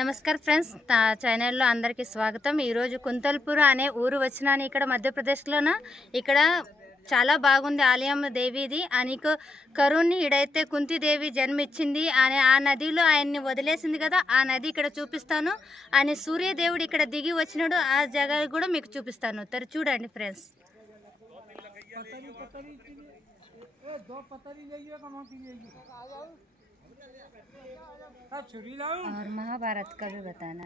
నమస్కారం ఫ్రెండ్స్, నా ఛానల్లో అందరికీ స్వాగతం. ఈరోజు కుంతల్పూర్ అనే ఊరు వచ్చినాను. ఇక్కడ మధ్యప్రదేశ్లోన ఇక్కడ చాలా బాగుంది ఆలయం దేవిది. అనేక కరుణి ఇడైతే కుంతిదేవి జన్మించింది అని ఆ నదిలో ఆయన్ని వదిలేసింది కదా, ఆ నది ఇక్కడ చూపిస్తాను. అని సూర్యదేవుడు ఇక్కడ దిగి వచ్చినాడు, ఆ జగ కూడా మీకు చూపిస్తాను. तर చూడండి ఫ్రెండ్స్. और महाभारत का भी बताना।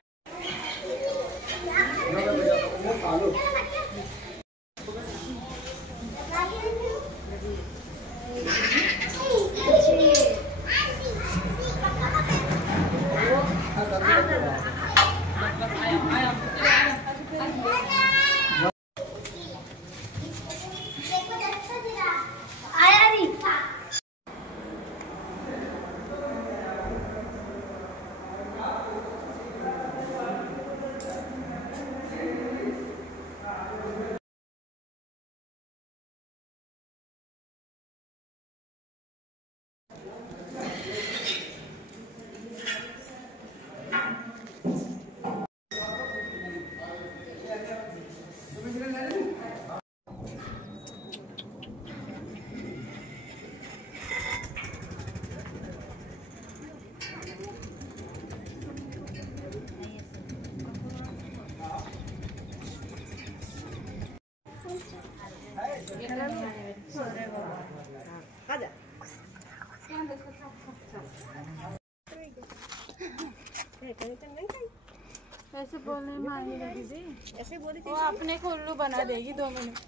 ऐसे बोलने में आने लगी थी, ऐसे बोली थी वो अपने को उल्लू बना देगी 2 मिनट।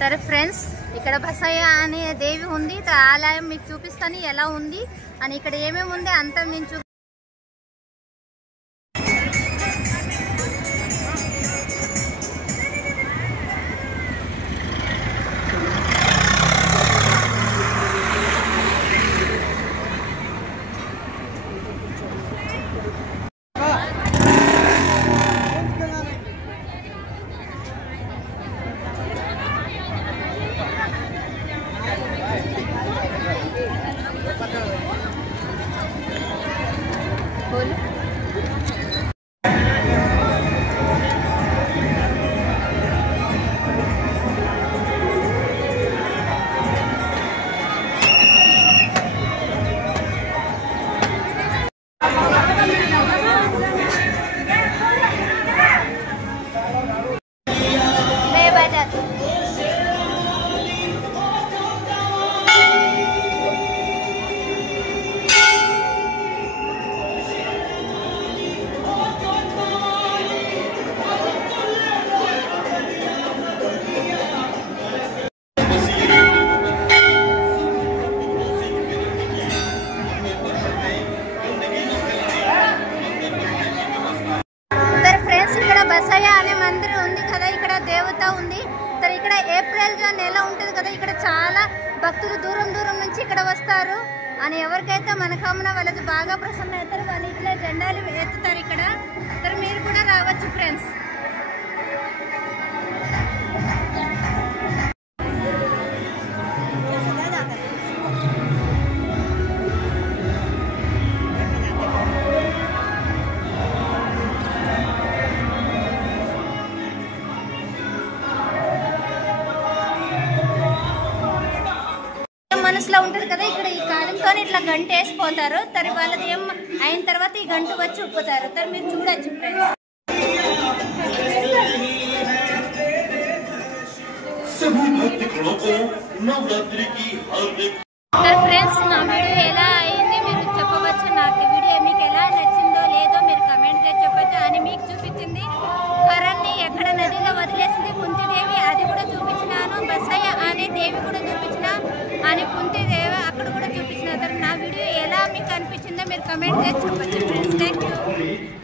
సరే ఫ్రెండ్స్, ఇక్కడ బసయ్య అనే దేవి ఉంది. ఆలయం మీకు చూపిస్తాను ఎలా ఉంది అని. ఇక్కడ ఏమేమి ఉంది అంతా నేను बोलो. मैं बजाती हूँ. బసయ్య అనే మందిరం ఉంది కదా, ఇక్కడ దేవత ఉంది. तर ఇక్కడ ఏప్రిల్ నెల ఉంటుంది కదా, ఇక్కడ చాలా భక్తులు దూరం దూరం నుంచి ఇక్కడ వస్తారు. అని ఎవరికైతే మనకామన వాళ్ళది బాగా ప్రసన్న అవుతారు, వాళ్ళు ఇట్లా జెండాలు ఎత్తుతారు ఇక్కడ. तर మీరు కూడా రావచ్చు ఫ్రెండ్స్. మనసులో ఉంటుంది కదా, ఇక్కడ ఈ కాలంతో ఇట్లా గంట వేసిపోతారు. తరి వాళ్ళది ఏం అయిన తర్వాత ఈ గంట వచ్చి ఉప్పుతారు. तर మీరు చూడొచ్చు ఫ్రెండ్స్. तर ఫ్రెండ్స్, నా వీడియో ఎలా అయింది మీరు చెప్పవచ్చు. నాకు వీడియో మీకు ఎలా నచ్చిందో లేదో మీరు కమెంట్ చేసి చెప్పచ్చు. అని మీకు చూపించింది కరణ్ని ఎక్కడ నదిలో వదిలేసింది కుంతిదేవి, అది కూడా చూపించినాను. బసయ్య అనే దేవి కూడా చూపించిన అని కుంతిదేవి అక్కడ కూడా చూపించిన. నా వీడియో ఎలా మీకు అనిపించిందో మీరు కమెంట్ చేసి చెప్పచ్చు ఫ్రెండ్స్. Thank you.